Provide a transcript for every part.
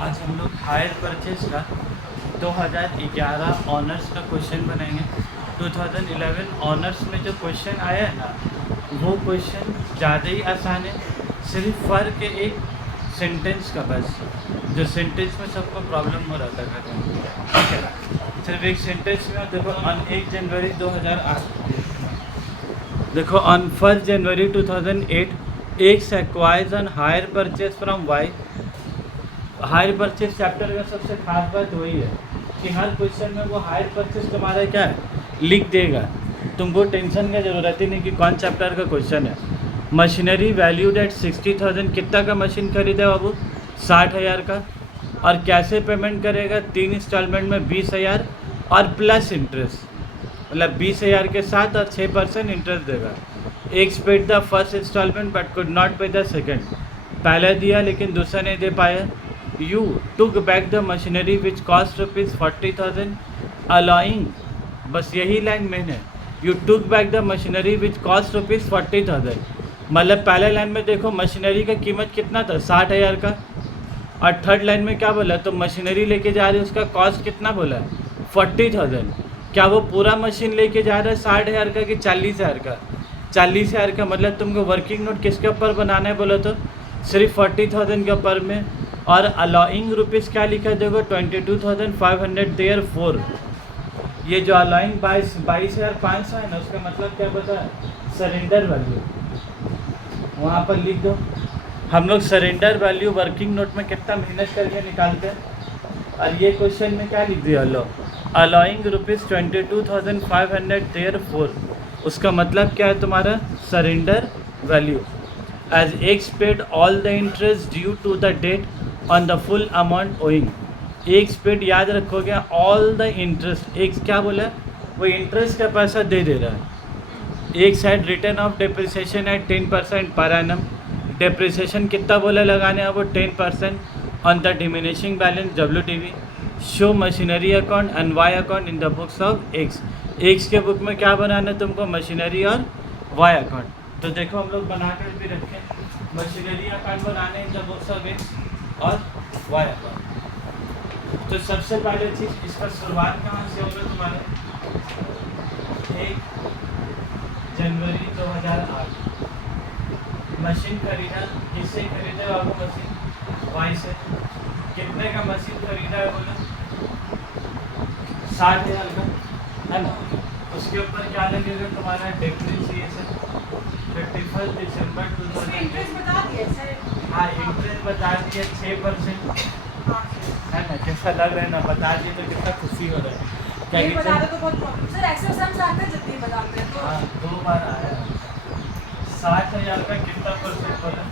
आज हम लोग हायर परचेज का 2011 ऑनर्स का क्वेश्चन बनाएंगे। 2011 ऑनर्स में जो क्वेश्चन आया है ना, वो क्वेश्चन ज़्यादा ही आसान है। सिर्फ फ़र्क है एक सेंटेंस का, बस जो सेंटेंस में सबको प्रॉब्लम हो रहा था करने में, ठीक है। सिर्फ एक सेंटेंस में देखो, ऑन 1 जनवरी 2008, देखो on 1 January 2008 X acquires on hire purchase from Y। Hire purchase chapter का सबसे खास बात वही है कि हर क्वेश्चन में वो हायर परचेज तुम्हारा क्या है लिख देगा, तुमको टेंशन का ज़रूरत ही नहीं कि कौन चैप्टर का क्वेश्चन है। मशीनरी वैल्यूड एट 60,000, कितना का मशीन खरीदा बाबू? 60,000 का। और कैसे पेमेंट करेगा? 3 इंस्टॉलमेंट में 20,000 और प्लस इंटरेस्ट, मतलब 20,000 के साथ और 6% इंटरेस्ट देगा। एक paid the first installment but could not pay the second, पहला दिया लेकिन दूसरा नहीं दे पाया। You took back the machinery which cost rupees 40,000, allowing, बस यही लाइन मैंने, You took back the machinery which cost rupees 40,000, मतलब पहले लाइन में देखो मशीनरी का कीमत कितना था? 60,000 का। और थर्ड लाइन में क्या बोला? तो मशीनरी लेके जा रहे उसका कॉस्ट कितना बोला है? 40,000। क्या वो पूरा मशीन लेके जा रहा है 60,000 का कि 40,000 का? 40,000 का। मतलब तुमको वर्किंग नोट किसके ऊपर बनाना है बोला? तो सिर्फ 40,000 के ऊपर में। और अलाउइंग रुपीज़ क्या लिखा देखो? 22,500 देयर फोर। ये जो अलाउइंग 22,500 है ना, उसका मतलब क्या पता है? Surrender value. वहाँ पर लिख दो। हम लोग सरेंडर वैल्यू वर्किंग नोट में कितना मेहनत करके निकालते हैं। और ये क्वेश्चन में क्या लिख दिया? लो, अलाउइंग रुपीज़ 22,500 देयर फोर, उसका मतलब क्या है तुम्हारा? Surrender value. As X paid all the interest due to the date on the full amount owing। X paid याद रखोगे, all the interest, X क्या बोला? वो इंटरेस्ट का पैसा दे रहा है। X had written off depreciation at 10% per annum। depreciation कितना बोला लगाने हैं? वो 10% on the diminishing balance WDV। show machinery account and Y account in the books of X। X के बुक में क्या बनाना है तुमको? मशीनरी और Y अकाउंट। तो देखो हम लोग बना कर भी रखें, मशीनरी अकाउंट बनाने in the books of X और Y अकाउंट। तो सबसे पहले चीज़, इसका शुरुआत कहाँ से होगा तुम्हारे? 1 जनवरी 2008 मशीन खरीदा। किससे खरीदा बाबू? मशीन Y से। कितने का मशीन खरीदा है बोलो? 60,000 का, है ना। उसके ऊपर क्या लगेगा तुम्हारा? डेप्रिसिएशन 31 दिसंबर 2000। इंटरेस्ट बता दिया सर। हाँ, इंटरेस्ट बता दिया 6%, है ना। कैसा लग रहा है ना? बता दिए तो कितना खुशी हो रहा है। क्या ये बता दो तो बहुत प्रॉब्लम सर। एक्सेल सम आता है जल्दी बताते हैं तो। हाँ, 2 बार आया। 60,000 का कितना परसेंट बोला?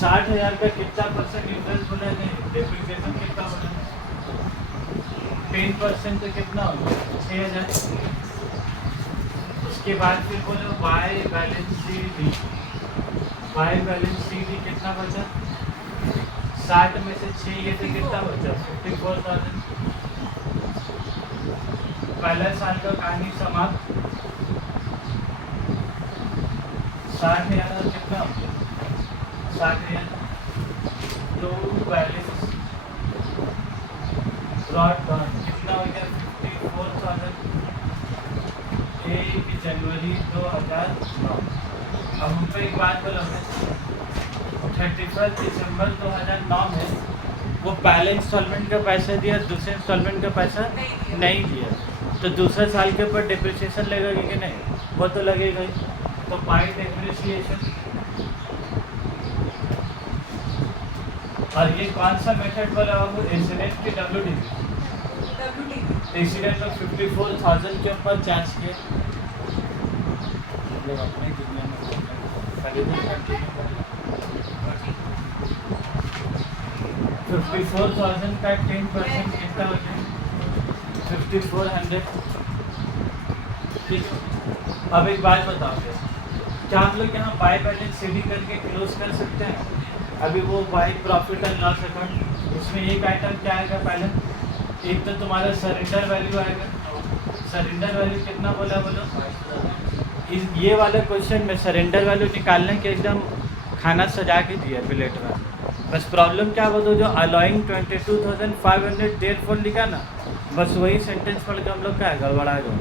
60,000 का कितना परसेंट इंटरेस्ट बोला? नहीं, डेप्रिसिएशन कितना बोला? 10% तो कितना होगा? 6,000। उसके बाद फिर बोलो Y balance C D. Y balance C D कितना बचा? 60 में से 6 ये तो कितना बचा? 54,000। पहला साल का कहानी समाप्त। 60,000 और कितना हो गया? 60,000। तो बैलेंस ब्रॉड डाउन कितना हो गया? 54,000। 1 जनवरी 2009। अब हमको एक बात बोलो, 31 दिसंबर 2009 में वो पहले इंस्टॉलमेंट का पैसा दिया, दूसरे इंस्टॉलमेंट का पैसा नहीं दिया। तो दूसरे साल के ऊपर डिप्रिसिएशन लगेगा कि नहीं? वो तो लगेगा ही। तो बाय डिप्रिसिएशन। और ये कौन सा मेथड बोला बाबू? इंसिडेंट की WDV। इंसिडेंट में 54,000 के ऊपर चार्ज किया। मतलब अपने दुनिया में 54,000 का 10% कितना हो गया? 5,400। ठीक। अब एक बात बताओगे, क्या हम लोग यहाँ बाय बैलेंस सीडी करके क्लोज कर सकते हैं? अभी वो by profit and loss account, उसमें एक आइटम क्या आएगा? पहले एक तो तुम्हारा सरेंडर वैल्यू आएगा। सरेंडर वैल्यू कितना बोला बोलो? ये वाले क्वेश्चन में सरेंडर वैल्यू निकालने के एकदम खाना सजा के दिया प्लेट में। बस प्रॉब्लम क्या हुआ, तो जो अलाउइंग 22,500 देयर फॉर लिखा ना, बस वही सेंटेंस पढ़ के हम लोग क्या है गड़बड़ा गए,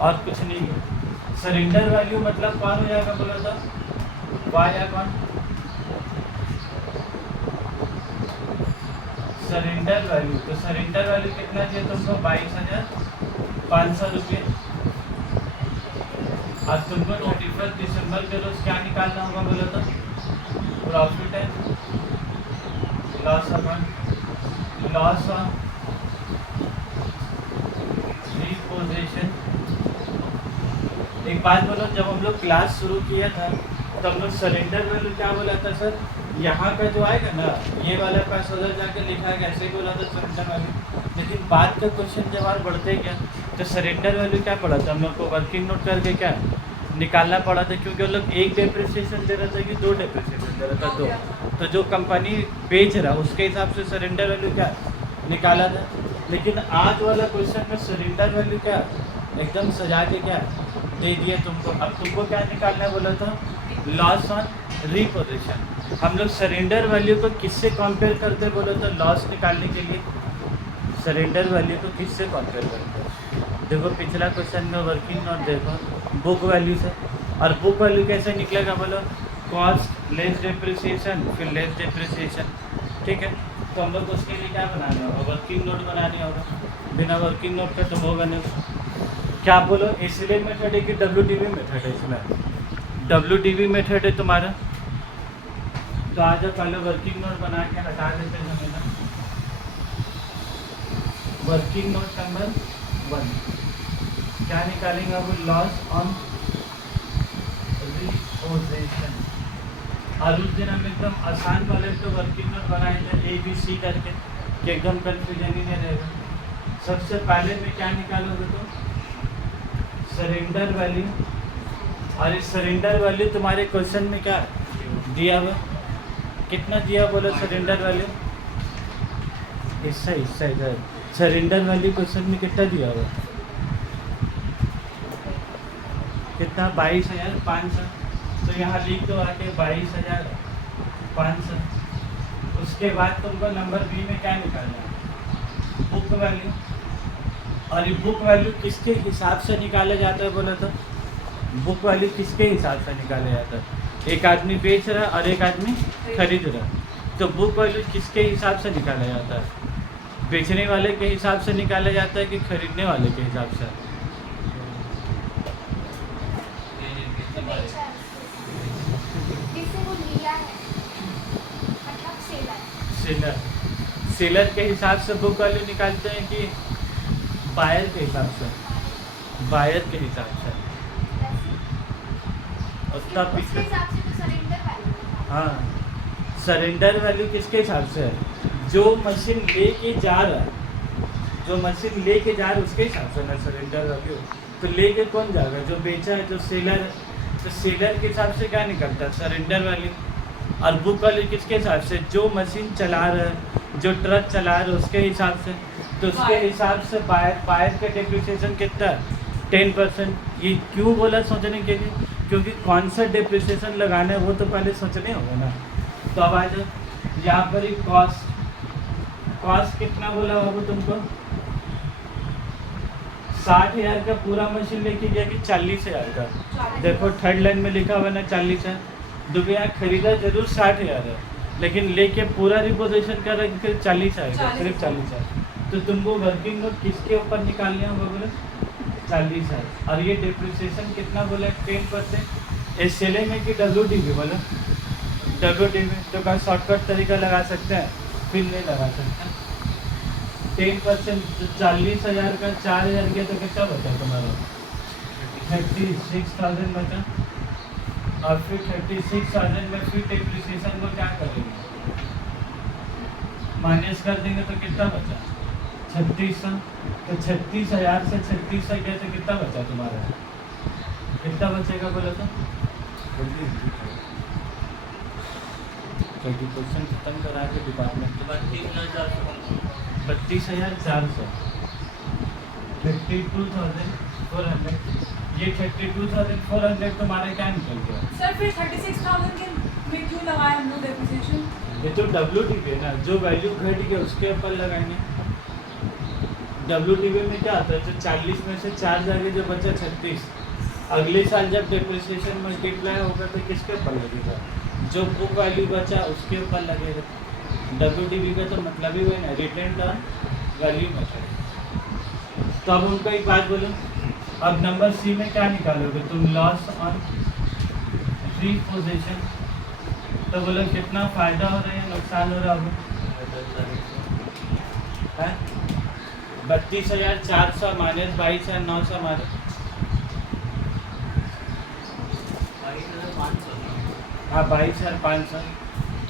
और कुछ नहीं है। सरेंडर वैल्यू मतलब कौन हो जाएगा बोला था, वाई या कौन, सरेंडर वैल्यू। तो सरेंडर वैल्यू कितना चाहिए तुमको, 22,500 रुपये। और तुमको 31 दिसंबर के रोज क्या निकालना होगा बोला था, profit and loss account, loss on reposition. एक बात बोलो, जब हम लोग क्लास शुरू किया था तो हम लोग सरेंडर वैल्यू क्या बोला था सर, यहाँ का जो आएगा ना ये वाला पैसा उधर जाके लिखा है, ऐसे ही बोला था सरेंडर वैल्यू। लेकिन बाद का क्वेश्चन जब और बढ़ते गया तो सरेंडर वैल्यू क्या पड़ा था हम लोग को, वर्किंग नोट करके क्या निकालना पड़ा था, क्योंकि हम लोग एक डेप्रिसिएशन दे रहा था कि 2 डेप्रिसिएशन दे रहा था, 2। तो जो कंपनी बेच रहा उसके हिसाब से सरेंडर वैल्यू क्या निकाला था। लेकिन आज वाला क्वेश्चन में सरेंडर वैल्यू क्या एकदम सजा के क्या दे दिया तुमको। अब तुमको क्या निकालना है बोला था, लॉस ऑन रिपोजिशन। हम लोग सरेंडर वैल्यू को किससे कंपेयर करते बोले तो, लॉस निकालने के लिए सरेंडर वैल्यू को किससे कंपेयर करते हैं। देखो पिछला क्वेश्चन में वर्किंग नोट देखो बुक वैल्यू से, और बुक वैल्यू कैसे निकलेगा बोलो, कॉस्ट लेस डेप्रिसिएशन फिर लेस डेप्रिसिएशन, ठीक है। तो हम लोग उसके लिए क्या बनाना होगा, वर्किंग नोट बनानी होगा। बिना वर्किंग नोट का तो होगा नहीं। क्या बोलो, एसिलियन मेथड है कि WDV मेथड है, इसमें WDV मेथड है तुम्हारा। तो आज पहले वर्किंग नोट बना के हटा देते हैं हमें ना। वर्किंग नोट नंबर 1 क्या निकालेंगे अब, लॉस ऑन रिपोजिशन। और उस दिन हम एकदम आसान वाले तो वर्किंग नोट बनाए थे ABC करके, कि एकदम कन्फ्यूजन ही नहीं रहेगा। सबसे पहले में क्या निकालोगे तो सरेंडर वैल्यू, और इस सरेंडर वैल्यू तुम्हारे क्वेश्चन में क्या दिया हुआ, कितना दिया बोलो सरेंडर वैल्यू, इससे इधर सरेंडर वैल्यू क्वेश्चन में कितना दिया हुआ, कितना 22,500। तो यहाँ लिख दो आके 22,500। उसके बाद तुमको नंबर बी में क्या निकालना है, बुक वैल्यू। और ये बुक वैल्यू किसके हिसाब से निकाला जाता है बोला तो, बुक वैल्यू किसके हिसाब से निकाला जाता है, एक आदमी बेच रहा है और एक आदमी खरीद रहा है। तो बुक वैल्यू किसके हिसाब से निकाला जाता है, बेचने वाले के हिसाब से निकाला जाता है कि खरीदने वाले के हिसाब से। सेलर, सेलर के हिसाब से बुक वैल्यू निकालते हैं कि बायर के हिसाब से, बायर के हिसाब से। उसका पीछे हाँ, सरेंडर वैल्यू किसके हिसाब से है, जो मशीन लेके जा रहा है, जो मशीन लेके जा रहा है उसके हिसाब से ना सरेंडर वैल्यू। तो लेके कौन जाएगा, जो बेचा है, जो सेलर है। तो सेलर के हिसाब से क्या निकलता है सरेंडर वैल्यू। और बुक वैल्यू किसके हिसाब से, जो मशीन चला रहा है, जो ट्रक चला रहा है उसके हिसाब से। तो उसके हिसाब से बायर का डेप्रिसिएशन कितना है, 10%। ये क्यों बोला सोचने के लिए, क्योंकि कौन सा डेप्रिसिएशन लगाना है वो तो पहले सोचने होगा ना। तो अब आ जाओ यहाँ पर ही कॉस्ट, कॉस्ट कितना बोला बाबू तुमको, 60,000 का पूरा मशीन लेके गया कि 40,000 का। देखो थर्ड लाइन में लिखा हुआ ना 40 है। दुबया खरीदा जरूर 60,000 है, लेकिन लेके पूरा रिपोजिशन कर रहे फिर 40 आएगा, सिर्फ 40 है। तो तुमको वर्किंग नोट किसके ऊपर निकालने होगा बोले 40 है। और ये डिप्रिसिएशन कितना बोले 10%। इस सेले में कि WDV बोले, WDV तो का शॉर्टकट तरीका लगा सकते हैं, फिर नहीं लगा सकते। 10% 40,000 का 4,000 गया तो कितना बचा तुम्हारा, 36,000 बचा। और फिर 36,000 में फिर डिप्रिसिएशन को क्या करेंगे, माइनस कर देंगे तो कितना बचा 3600। तो 36,000 से 3600 गया तो कितना बचा तुम्हारा, कितना बचेगा बोला तो क्वेश्चन खत्म करा के डिपार्टमेंट के बाद 32,400, 32,400। ये 32,400 तुम्हारा क्या निकल गया सर फिर 36,000 के में क्यों लगाया हम लोग डेप्रिसिएशन? ये तो WDV है ना, जो वैल्यू घट गया उसके ऊपर लगाएंगे। WDV में क्या आता है, जो 40 में से 4 जाएंगे, जो बचा 36, अगले साल जब डेप्रिसिएशन मल्टीप्लाई होगा तो किसके ऊपर लगेगा, जो बुक वैल्यू बचा उसके ऊपर लगेगा। WDV का तो मतलब ही वही ना, रिटेन ऑन वैल्यू मेथड। तो अब उनको एक बात बोलूँ, अब नंबर सी में क्या निकालोगे तुम, लॉस ऑन रीपोजिशन। तो बोलो कितना फ़ायदा हो रहा है या नुकसान हो रहा होगा, 32,400 माइनस 22,900 हमारे 22,500,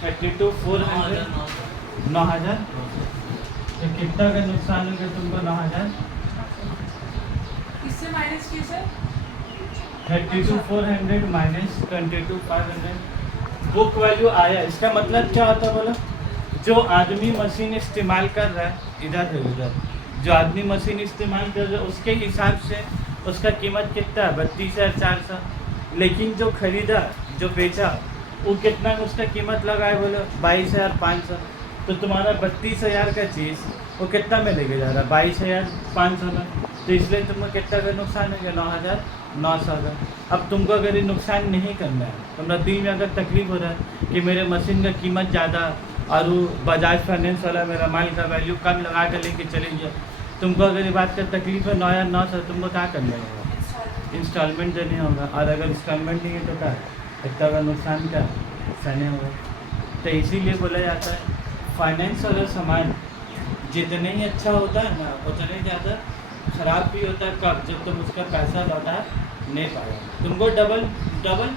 32,400, 9,000। तो कितना का नुकसान हो गया तुमको, 9,000। इससे माइनस किसे? 32,400 माइनस 22,500 बुक वैल्यू आया। इसका मतलब क्या होता है बोलो, जो आदमी मशीन इस्तेमाल कर रहा है, इधर जो आदमी मशीन इस्तेमाल कर रहा है उसके हिसाब से उसका कीमत कितना है, 32,400। लेकिन जो खरीदा, जो बेचा, वो कितना उसका कीमत लगा है बोलो, 22,500। तो तुम्हारा 32,000 का चीज़ वो कितना में लेके जा रहा है, 22,500 में। तो इसलिए तुमको कितना का नुकसान हो गया, 9,900 का। अब तुमको अगर ये नुकसान नहीं करना है, तुम्हारा दिल में अगर तकलीफ हो रहा है कि मेरे मशीन का कीमत ज़्यादा और वो बजाज फाइनेंस वाला मेरा माल का वैल्यू कम लगा कर लेके चले गया, तुमको अगर ये बात का तकलीफ है 9,900, तुमको क्या करना होगा, इंस्टॉलमेंट देने होगा। और अगर इंस्टॉलमेंट नहीं है तो क्या, इतना का नुकसान क्या सहने होगा। तो इसीलिए बोला जाता है फाइनेंस वाला सामान जितने ही अच्छा होता है ना, उतने ज़्यादा ख़राब भी होता है। कब, जब तुम उसका पैसा लौटा नहीं पाए, तुमको डबल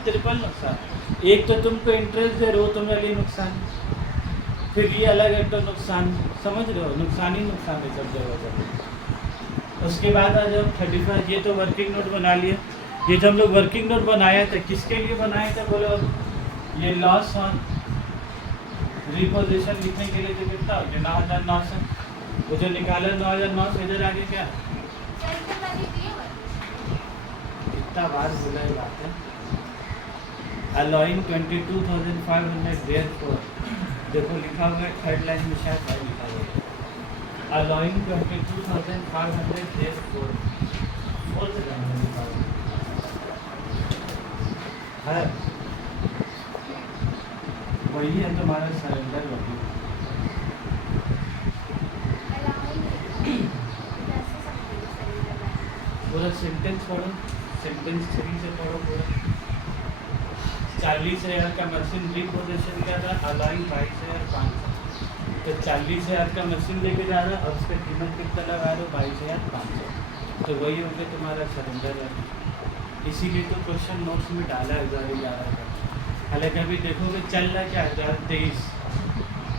ट्रिपल नुकसान। एक तो तुमको इंटरेस्ट दे रहे हो, तुम्हारे लिए नुकसान, फिर ये अलग है तो नुकसान, समझ रहे हो, नुकसान ही नुकसान है सब जगह पर। उसके बाद आ जाओ 35, ये तो वर्किंग नोट बना लिया। ये जो हम लोग वर्किंग नोट बनाया था किसके लिए बनाए थे बोलो, ये लॉस ऑन रिपोजिशन लिखने के लिए। तो कितना हो गया, 9,900। वो जो निकाला 9,900, इधर आगे क्या, इतना बार बोला ये बात है। अलाउइंग 22,500 देयरफॉर, देखो लिखा हुआ है थर्ड लाइन में, शायद है लिखा हुआ है अलाउइंग 22,500 देयरफॉर, फोर्थ लाइन में लिखा हुआ है, वही है तुम्हारा सरेंडर वैल्यू। पूरा सेंटेंस पढ़ो, सेंटेंस 3 से पढ़ो पूरा। 40,000 का मशीन रिपोजिशन किया था, अलाउइंग 22,500। तो 40,000 का मशीन लेके जा रहा है और उसका कीमत कितना लगा रहे हो, 22,500। तो वही हो गया तुम्हारा सरेंडर वैल्यू। इसीलिए तो क्वेश्चन नोट्स में डाला है 2011 का। हालांकि अभी देखोगे चल रहा क्या 2023,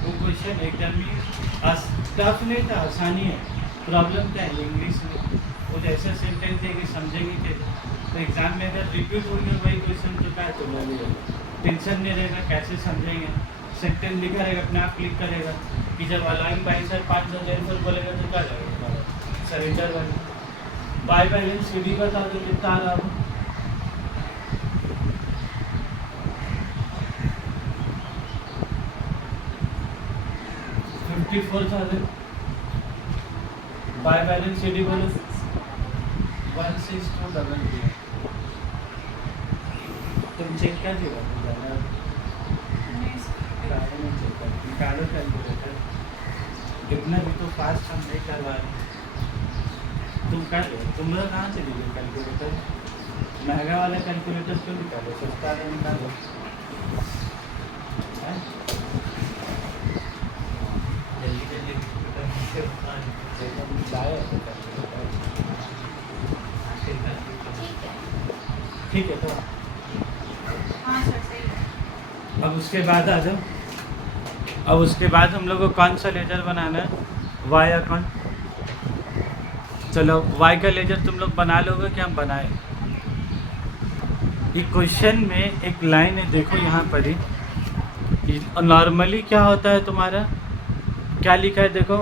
वो क्वेश्चन एकदम ही टफ नहीं था, आसानी है। प्रॉब्लम क्या है, इंग्लिश में वो जैसा सेंटेंस है कि समझेंगे कि, तो एग्जाम में अगर रिपीट हो गया वही क्वेश्चन तो क्या तो लगेगा, टेंशन नहीं रहेगा, कैसे समझेंगे। सेंटेंस लिखा रहेगा, अपने आप क्लिक करेगा कि जब अलाउइंग 22,500 देयरफॉर बोलेगा तो क्या लगेगा, सरेंडर वाली। बाय बैलेंस सी डी बता दो कितना आ रहा हो, $54,000। बाय बैलेंस सी डी बोलो 16200। तुम चेक कर दिया निकालो कैलकुलेटर, इतना भी तो फास्ट हम नहीं करवा रहे। तुम कर लो, तुम लोग कहाँ से लीजिए कैलकुलेटर, महंगा वाला कैलकुलेटर क्यों निकालो, सस्ता वाला निकालो। ठीक है तो हाँ सर सही है। अब उसके बाद आ जाओ, अब उसके बाद हम लोग को कौन सा लेजर बनाना है, वाई अकाउंट। चलो वाई का लेजर तुम लोग बना लोगे कि हम बनाए। ये क्वेश्चन में एक लाइन है, देखो यहाँ पर ही नॉर्मली क्या होता है तुम्हारा, क्या लिखा है देखो,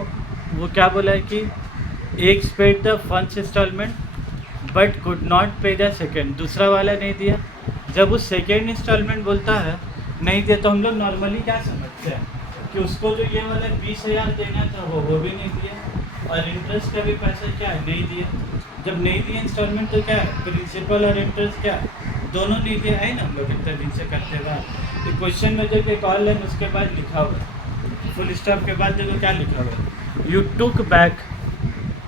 वो क्या बोला है कि एक paid the first installment but could not pay the second, दूसरा वाला नहीं दिया। जब वो सेकेंड इंस्टॉलमेंट बोलता है नहीं दिया तो हम लोग नॉर्मली क्या समझते हैं कि उसको जो ये वाला 20,000 देना था वो भी नहीं दिया, और इंटरेस्ट का भी पैसा क्या है नहीं दिया। जब नहीं दिया इंस्टॉलमेंट तो क्या है, प्रिंसिपल और इंटरेस्ट क्या है, दोनों नहीं दिया है ना। हम लोग इतने दिन से करते हुए तो क्वेश्चन में जो एक और लाइन उसके बाद लिखा हुआ है, फुल स्टॉप के बाद देखो क्या लिखा हुआ है, यू टुक बैक,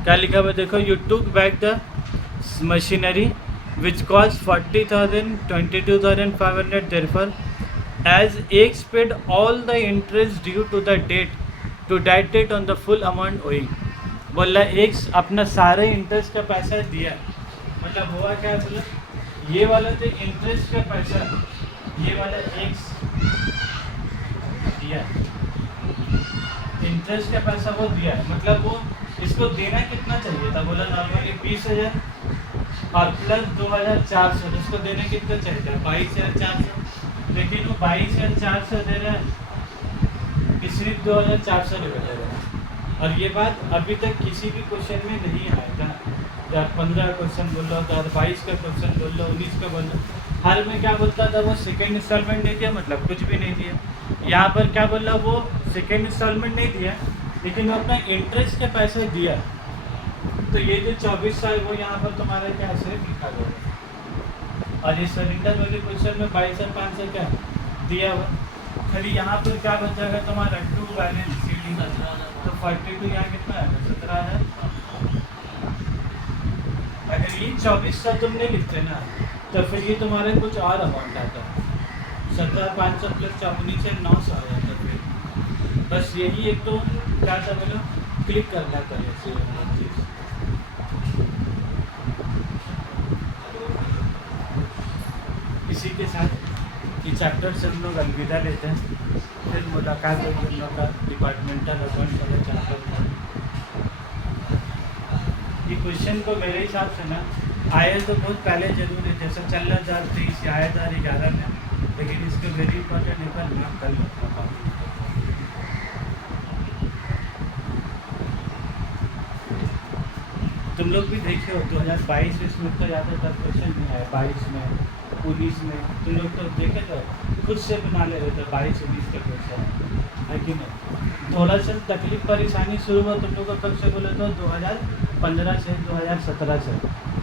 क्या लिखा हुआ है देखो, you took back the machinery which cost 40,000 22,500 therefore as X paid all the interest due to the date on the full amount owing। बोला X अपना सारे इंटरेस्ट का पैसा दिया, मतलब हुआ क्या, बोला ये वाला जो इंटरेस्ट का पैसा ये वाला X दिया, इंटरेस्ट का पैसा वो दिया, मतलब वो इसको देना कितना चाहिए था, बोला नॉर्मली 20,000 और प्लस 2,400, उसको देने कितना चाहिए था 22,400, लेकिन वो 22,400 दे रहा है कि सिर्फ 2,400 रुपये दे रहा है। और ये बात अभी तक किसी भी क्वेश्चन में नहीं आया था, 2015 क्वेश्चन बोल लो, 2022 का क्वेश्चन बोल लो, 19 का बोल लो, हर में क्या बोलता था वो सेकेंड इंस्टॉलमेंट नहीं दिया, मतलब कुछ भी नहीं दिया। यहाँ पर क्या बोला, वो सेकेंड इंस्टॉलमेंट नहीं दिया लेकिन वो अपना इंटरेस्ट के पैसे दिया। तो ये जो 24 है वो यहाँ पर तुम्हारा क्या सिर्फ लिखा गया है, और ये सरेंडर वाले क्वेश्चन में 22,500 क्या दिया हुआ। खाली यहाँ पर क्या बच जाएगा तुम्हारा ट्रू बैलेंस सीलिंग, तो 42 यहाँ कितना है 17,000। अगर ये 24 तुम नहीं लिखते ना तो फिर ये तुम्हारे कुछ और अमाउंट आता है, 17,500 प्लस 19,900 आ जाता है। फिर बस यही एक तो क्या था बोलो, क्लिक करना था ऐसे चीज़। इसी के साथ ये चैप्टर से हम लोग अलविदा लेते हैं, फिर मुलाकात होगी हम लोग का डिपार्टमेंटल अकाउंट वाले चैप्टर में। ये क्वेश्चन को मेरे हिसाब से ना आया तो बहुत पहले जरूर है, जैसे चल रहा 2023 या आया 2011 में, लेकिन इसके वेरी इंपॉर्टेंट एक बार मार्क कर लो। तुम लोग भी देखे हो 2022 में तो ज़्यादातर क्वेश्चन नहीं आया, 22 में 19 में तुम लोग तो देखे तो खुद से बना ले रहे थे 22-19 के क्वेश्चन, है कि नहीं। थोड़ा सा तकलीफ परेशानी शुरू हुआ तुम लोग को कब से बोले तो 2015 से 2017 से,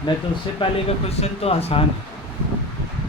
नहीं तो उससे पहले का क्वेश्चन तो आसान है।